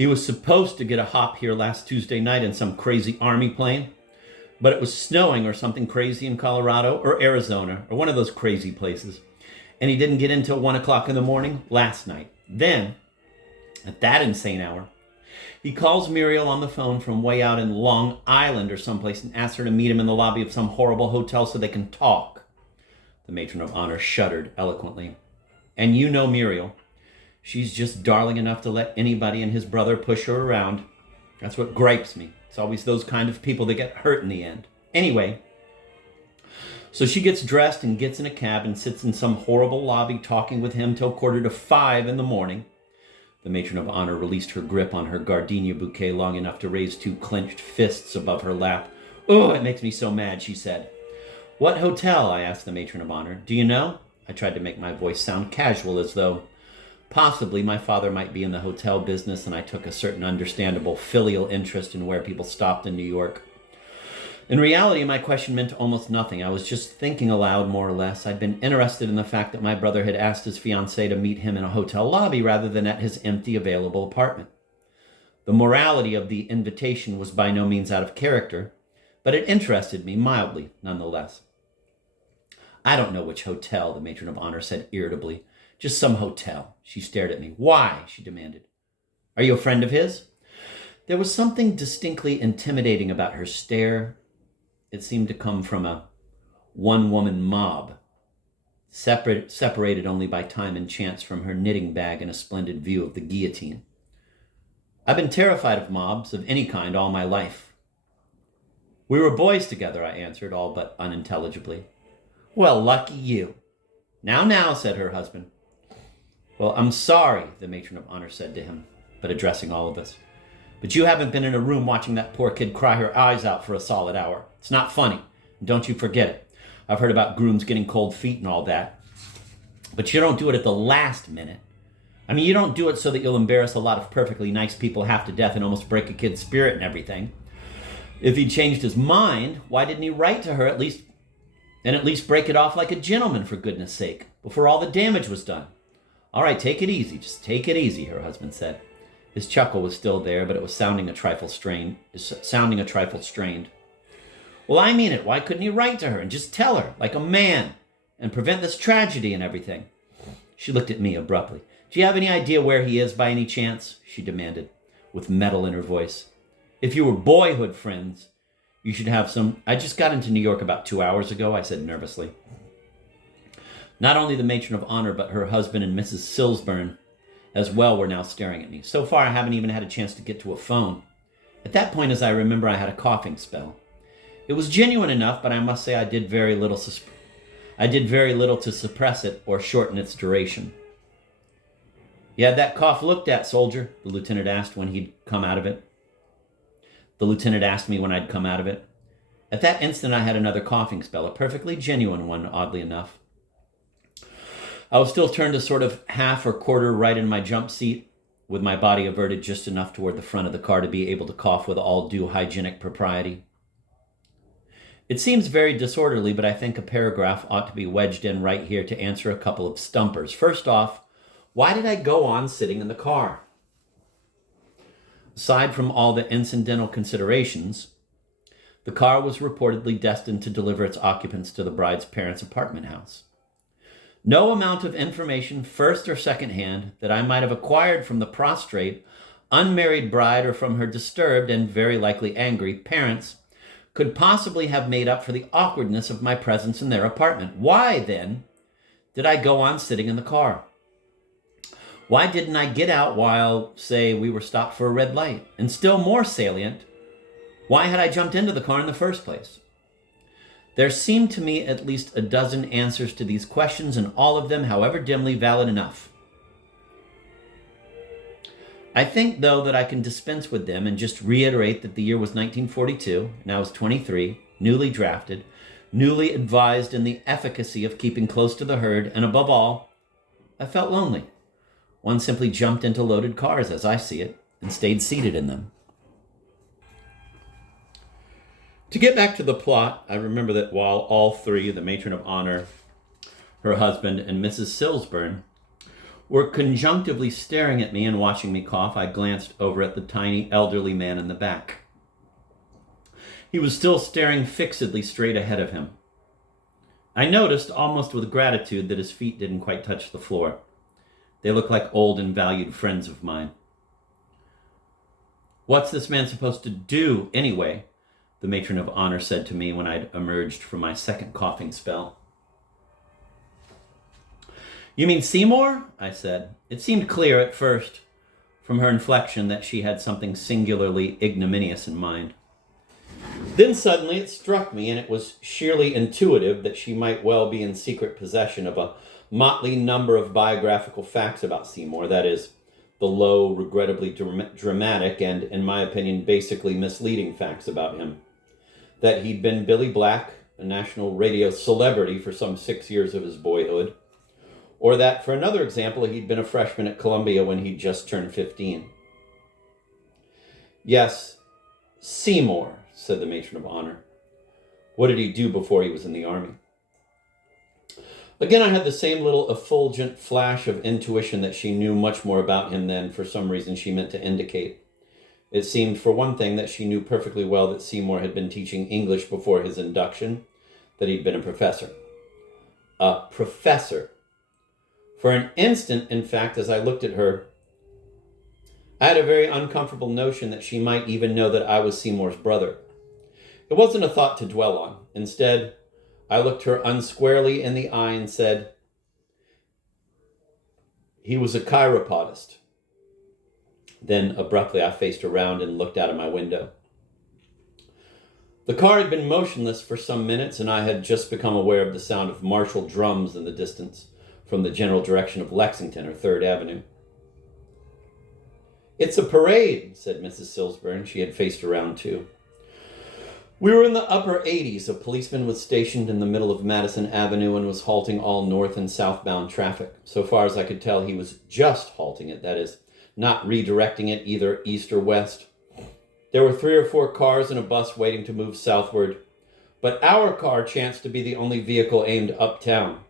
He was supposed to get a hop here last Tuesday night in some crazy army plane, but it was snowing or something crazy in Colorado or Arizona or one of those crazy places. And he didn't get in until 1 o'clock in the morning last night. Then, at that insane hour, he calls Muriel on the phone from way out in Long Island or someplace and asks her to meet him in the lobby of some horrible hotel so they can talk. The matron of honor shuddered eloquently. And you know Muriel. She's just darling enough to let anybody and his brother push her around. That's what gripes me. It's always those kind of people that get hurt in the end. Anyway, so she gets dressed and gets in a cab and sits in some horrible lobby talking with him till 4:45 in the morning. The matron of honor released her grip on her gardenia bouquet long enough to raise 2 clenched fists above her lap. "Oh, it makes me so mad," she said. "What hotel?" I asked the matron of honor. "Do you know?" I tried to make my voice sound casual, as though possibly my father might be in the hotel business and I took a certain understandable filial interest in where people stopped in New York. In reality, my question meant almost nothing. I was just thinking aloud, more or less. I'd been interested in the fact that my brother had asked his fiancée to meet him in a hotel lobby rather than at his empty, available apartment. The morality of the invitation was by no means out of character, but it interested me mildly, nonetheless. "I don't know which hotel," the matron of honor said irritably. "Just some hotel." She stared at me. "Why?" she demanded. "Are you a friend of his?" There was something distinctly intimidating about her stare. It seemed to come from a one-woman mob, separated only by time and chance from her knitting bag and a splendid view of the guillotine. I've been terrified of mobs of any kind all my life. "We were boys together," I answered, all but unintelligibly. "Well, lucky you." Now, said her husband. "Well, I'm sorry," the matron of honor said to him, but addressing all of us. "But you haven't been in a room watching that poor kid cry her eyes out for a solid hour. It's not funny, and don't you forget it. I've heard about grooms getting cold feet and all that. But you don't do it at the last minute. I mean, you don't do it so that you'll embarrass a lot of perfectly nice people half to death and almost break a kid's spirit and everything. If he'd changed his mind, why didn't he write to her at least break it off like a gentleman, for goodness sake, before all the damage was done?" "All right, take it easy, just take it easy," her husband said. His chuckle was still there, but it was sounding a trifle strained. "Well, I mean it. Why couldn't he write to her and just tell her, like a man, and prevent this tragedy and everything?" She looked at me abruptly. "Do you have any idea where he is by any chance?" she demanded, with metal in her voice. "If you were boyhood friends, you should have some—" "I just got into New York about 2 hours ago," I said nervously. Not only the matron of honor, but her husband and Mrs. Silsburn as well were now staring at me. So far, I haven't even had a chance to get to a phone. At that point, as I remember, I had a coughing spell. It was genuine enough, but I must say I did very little to suppress it or shorten its duration. "You had that cough looked at, soldier?" the lieutenant asked when he'd come out of it. The lieutenant asked me when I'd come out of it. At that instant, I had another coughing spell, a perfectly genuine one, oddly enough. I was still turned a sort of half or quarter right in my jump seat, with my body averted just enough toward the front of the car to be able to cough with all due hygienic propriety. It seems very disorderly, but I think a paragraph ought to be wedged in right here to answer a couple of stumpers. First off, why did I go on sitting in the car? Aside from all the incidental considerations, the car was reportedly destined to deliver its occupants to the bride's parents' apartment house. No amount of information, first or second hand, that I might have acquired from the prostrate, unmarried bride or from her disturbed and very likely angry parents could possibly have made up for the awkwardness of my presence in their apartment. Why, then, did I go on sitting in the car? Why didn't I get out while, say, we were stopped for a red light? And still more salient, why had I jumped into the car in the first place? There seemed to me at least a dozen answers to these questions, and all of them, however dimly, valid enough. I think, though, that I can dispense with them and just reiterate that the year was 1942, and I was 23, newly drafted, newly advised in the efficacy of keeping close to the herd, and above all, I felt lonely. One simply jumped into loaded cars, as I see it, and stayed seated in them. To get back to the plot, I remember that while all three, the matron of honor, her husband, and Mrs. Silsburn, were conjunctively staring at me and watching me cough, I glanced over at the tiny elderly man in the back. He was still staring fixedly straight ahead of him. I noticed, almost with gratitude, that his feet didn't quite touch the floor. They looked like old and valued friends of mine. "What's this man supposed to do, anyway?" the matron of honor said to me when I'd emerged from my second coughing spell. "You mean Seymour?" I said. It seemed clear at first, from her inflection, that she had something singularly ignominious in mind. Then suddenly it struck me, and it was sheerly intuitive, that she might well be in secret possession of a motley number of biographical facts about Seymour, that is, the low, regrettably dramatic, and, in my opinion, basically misleading facts about him. That he'd been Billy Black, a national radio celebrity for some 6 years of his boyhood, or that, for another example, he'd been a freshman at Columbia when he'd just turned 15. "Yes, Seymour," said the matron of honor. "What did he do before he was in the Army?" Again, I had the same little effulgent flash of intuition that she knew much more about him than, for some reason, she meant to indicate. It seemed, for one thing, that she knew perfectly well that Seymour had been teaching English before his induction, that he'd been a professor. A professor. For an instant, in fact, as I looked at her, I had a very uncomfortable notion that she might even know that I was Seymour's brother. It wasn't a thought to dwell on. Instead, I looked her unsquarely in the eye and said, "He was a chiropodist." Then, abruptly, I faced around and looked out of my window. The car had been motionless for some minutes, and I had just become aware of the sound of martial drums in the distance from the general direction of Lexington or 3rd Avenue. "It's a parade," said Mrs. Silsburn. She had faced around, too. We were in the upper 80s. A policeman was stationed in the middle of Madison Avenue and was halting all north and southbound traffic. So far as I could tell, he was just halting it, that is, not redirecting it either east or west. There were 3 or 4 cars and a bus waiting to move southward, but our car chanced to be the only vehicle aimed uptown.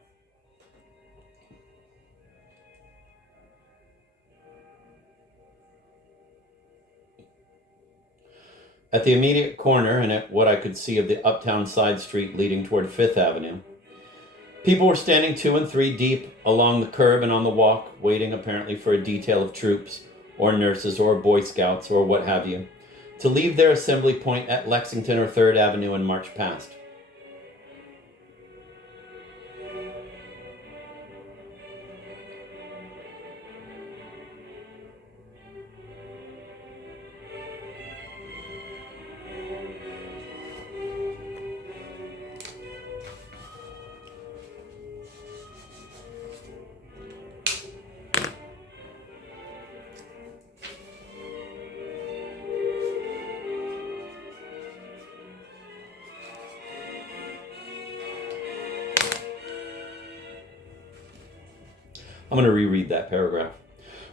At the immediate corner, and at what I could see of the uptown side street leading toward 5th Avenue, people were standing 2 and 3 deep along the curb and on the walk, waiting apparently for a detail of troops, or nurses, or Boy Scouts, or what have you, to leave their assembly point at Lexington or 3rd Avenue and march past. I'm going to reread that paragraph.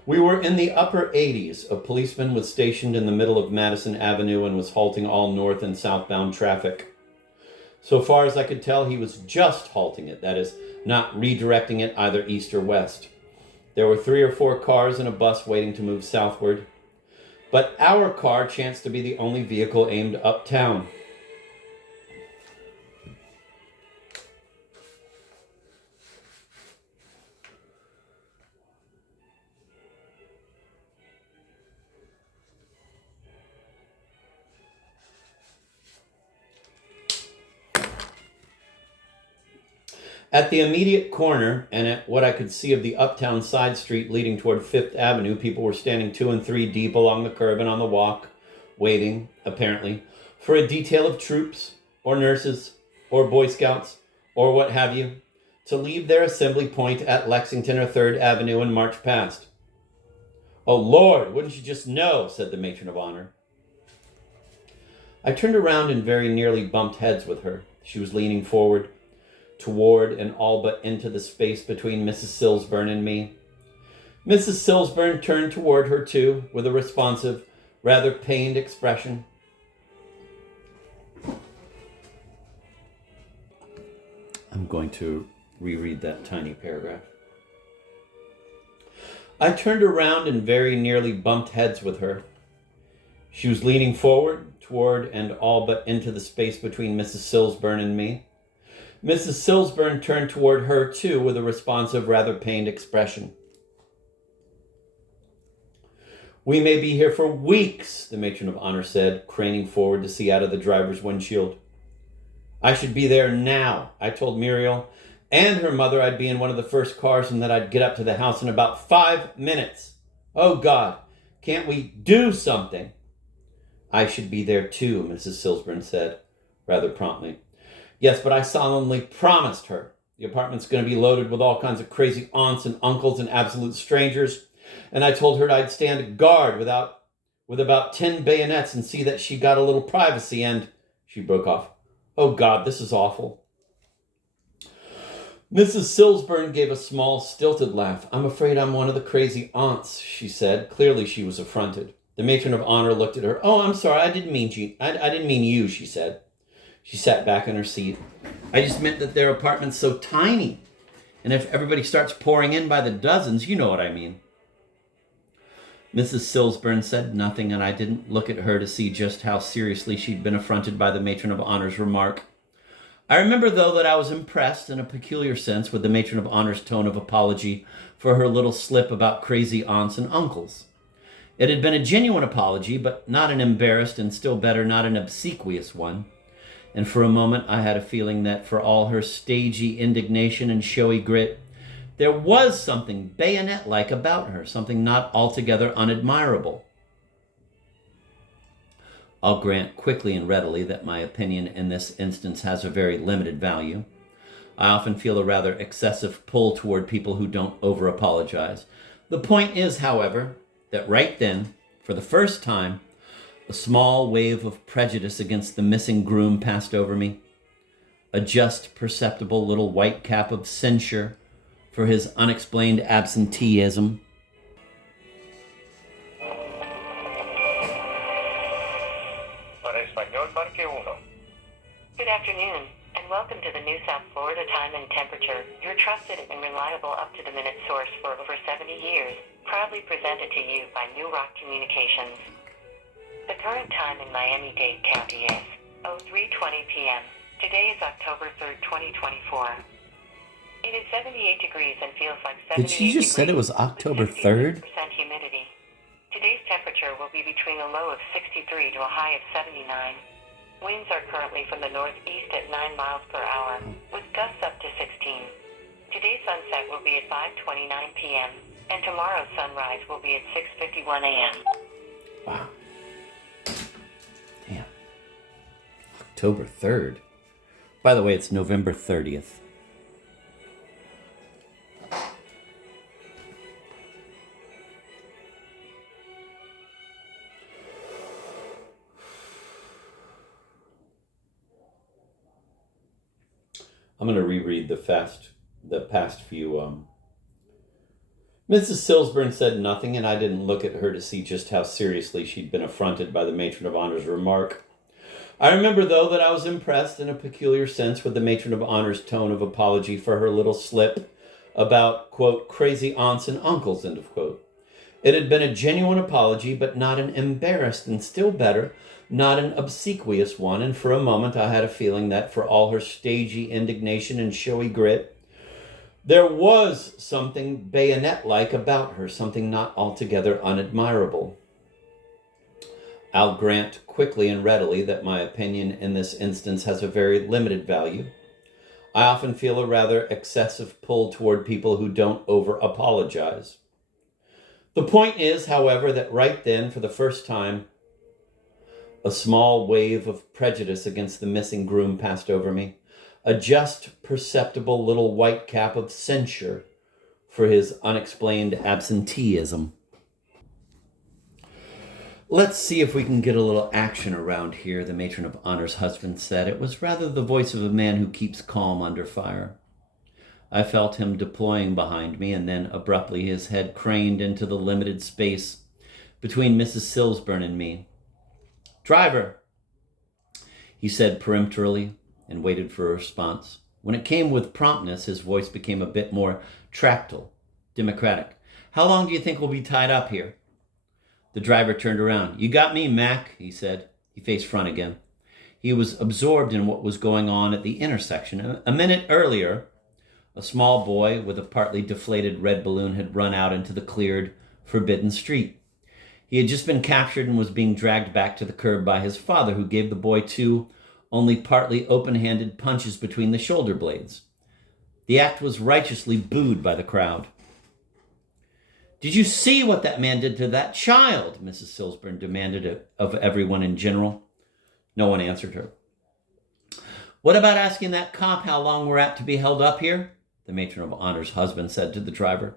We were in the upper 80s. A policeman was stationed in the middle of Madison Avenue and was halting all north and southbound traffic. So far as I could tell, he was just halting it, that is, not redirecting it either east or west. There were 3 or 4 cars and a bus waiting to move southward, but our car chanced to be the only vehicle aimed uptown. At the immediate corner, and at what I could see of the uptown side street leading toward 5th Avenue, people were standing 2 and 3 deep along the curb and on the walk, waiting, apparently, for a detail of troops, or nurses, or Boy Scouts, or what have you, to leave their assembly point at Lexington or 3rd Avenue and march past. "Oh, Lord, wouldn't you just know?" said the matron of honor. I turned around and very nearly bumped heads with her. She was leaning forward, toward and all but into the space between Mrs. Silsburn and me. Mrs. Silsburn turned toward her, too, with a responsive, rather pained expression. I'm going to reread that tiny paragraph. I turned around and very nearly bumped heads with her. She was leaning forward, toward, and all but into the space between Mrs. Silsburn and me. Mrs. Silsburn turned toward her, too, with a responsive, rather pained expression. "We may be here for weeks," the matron of honor said, craning forward to see out of the driver's windshield. "I should be there now. I told Muriel and her mother I'd be in one of the first cars and that I'd get up to the house in about 5 minutes. Oh, God, can't we do something?" "I should be there too," Mrs. Silsburn said, rather promptly. "Yes, but I solemnly promised her. The apartment's going to be loaded with all kinds of crazy aunts and uncles and absolute strangers, and I told her I'd stand guard with about 10 bayonets and see that she got a little privacy and..." She broke off. "Oh, God, this is awful." Mrs. Silsburn gave a small, stilted laugh. "I'm afraid I'm one of the crazy aunts," she said. Clearly she was affronted. The matron of honor looked at her. "Oh, I'm sorry, I didn't mean you, she said. She sat back in her seat. "I just meant that their apartment's so tiny. And if everybody starts pouring in by the dozens, you know what I mean." Mrs. Silsburn said nothing, and I didn't look at her to see just how seriously she'd been affronted by the matron of honor's remark. I remember, though, that I was impressed in a peculiar sense with the matron of honor's tone of apology for her little slip about crazy aunts and uncles. It had been a genuine apology, but not an embarrassed and, still better, not an obsequious one. And for a moment I had a feeling that for all her stagey indignation and showy grit, there was something bayonet-like about her, something not altogether unadmirable. I'll grant quickly and readily that my opinion in this instance has a very limited value. I often feel a rather excessive pull toward people who don't over-apologize. The point is, however, that right then, for the first time, a small wave of prejudice against the missing groom passed over me. A just perceptible little white cap of censure for his unexplained absenteeism. Good afternoon, and welcome to the New South Florida Time and Temperature, your trusted and reliable up-to-the-minute source for over 70 years, proudly presented to you by New Rock Communications. The current time in Miami-Dade County is 03:20 p.m. Today is October 3rd, 2024. It is 78 degrees and feels like 78 Did she just said it was October 3rd? percent humidity. Today's temperature will be between a low of 63 to a high of 79. Winds are currently from the northeast at 9 miles per hour, with gusts up to 16. Today's sunset will be at 5:29 p.m., and tomorrow's sunrise will be at 6:51 a.m. Wow. Damn. October 3rd. By the way, it's November 30th. I'm going to reread the past few. Mrs. Silsburn said nothing, and I didn't look at her to see just how seriously she'd been affronted by the matron of honor's remark. I remember, though, that I was impressed in a peculiar sense with the matron of honor's tone of apology for her little slip about, quote, crazy aunts and uncles, end of quote. It had been a genuine apology, but not an embarrassed, and still better, not an obsequious one, and for a moment I had a feeling that for all her stagey indignation and showy grit, there was something bayonet-like about her, something not altogether unadmirable. I'll grant quickly and readily that my opinion in this instance has a very limited value. I often feel a rather excessive pull toward people who don't over-apologize. The point is, however, that right then, for the first time, a small wave of prejudice against the missing groom passed over me, a just perceptible little white cap of censure for his unexplained absenteeism. "Let's see if we can get a little action around here," the matron of honor's husband said. It was rather the voice of a man who keeps calm under fire. I felt him deploying behind me, and then abruptly his head craned into the limited space between Mrs. Silsburn and me. "Driver," he said peremptorily, and waited for a response. When it came with promptness, his voice became a bit more tractile, democratic. How long do you think we'll be tied up here? The driver turned around. You got me, Mac, he said. He faced front again. He was absorbed in what was going on at the intersection. A minute earlier, a small boy with a partly deflated red balloon had run out into the cleared, forbidden street. He had just been captured and was being dragged back to the curb by his father, who gave the boy 2 only partly open-handed punches between the shoulder blades. The act was righteously booed by the crowd. Did you see what that man did to that child? Mrs. Silsburn demanded of everyone in general. No one answered her. What about asking that cop how long we're apt to be held up here? The matron of honor's husband said to the driver.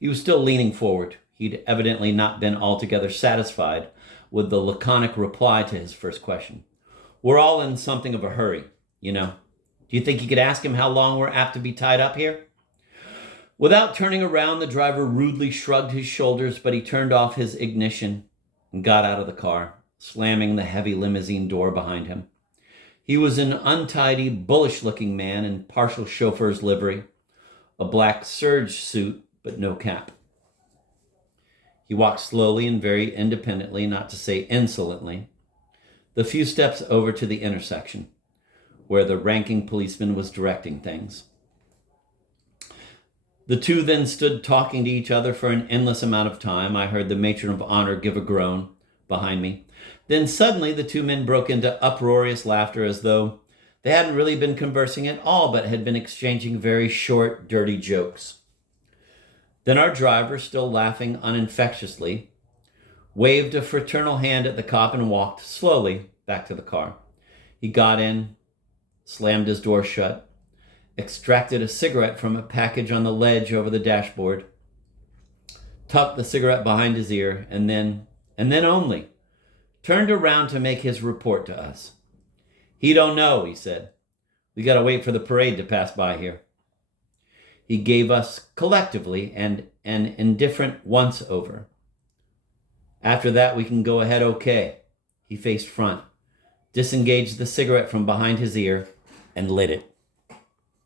He was still leaning forward. He'd evidently not been altogether satisfied with the laconic reply to his first question. We're all in something of a hurry, you know. Do you think you could ask him how long we're apt to be tied up here? Without turning around, the driver rudely shrugged his shoulders, but he turned off his ignition and got out of the car, slamming the heavy limousine door behind him. He was an untidy, bullish-looking man in partial chauffeur's livery, a black serge suit, but no cap. He walked slowly and very independently, not to say insolently, the few steps over to the intersection, where the ranking policeman was directing things. The two then stood talking to each other for an endless amount of time. I heard the matron of honor give a groan behind me. Then suddenly the two men broke into uproarious laughter as though they hadn't really been conversing at all, but had been exchanging very short, dirty jokes. Then our driver, still laughing uninfectiously, waved a fraternal hand at the cop and walked slowly back to the car. He got in, slammed his door shut, extracted a cigarette from a package on the ledge over the dashboard, tucked the cigarette behind his ear, and then only, turned around to make his report to us. He don't know, he said. We got to wait for the parade to pass by here. He gave us, collectively, an indifferent once-over. After that, we can go ahead okay. He faced front, disengaged the cigarette from behind his ear, and lit it.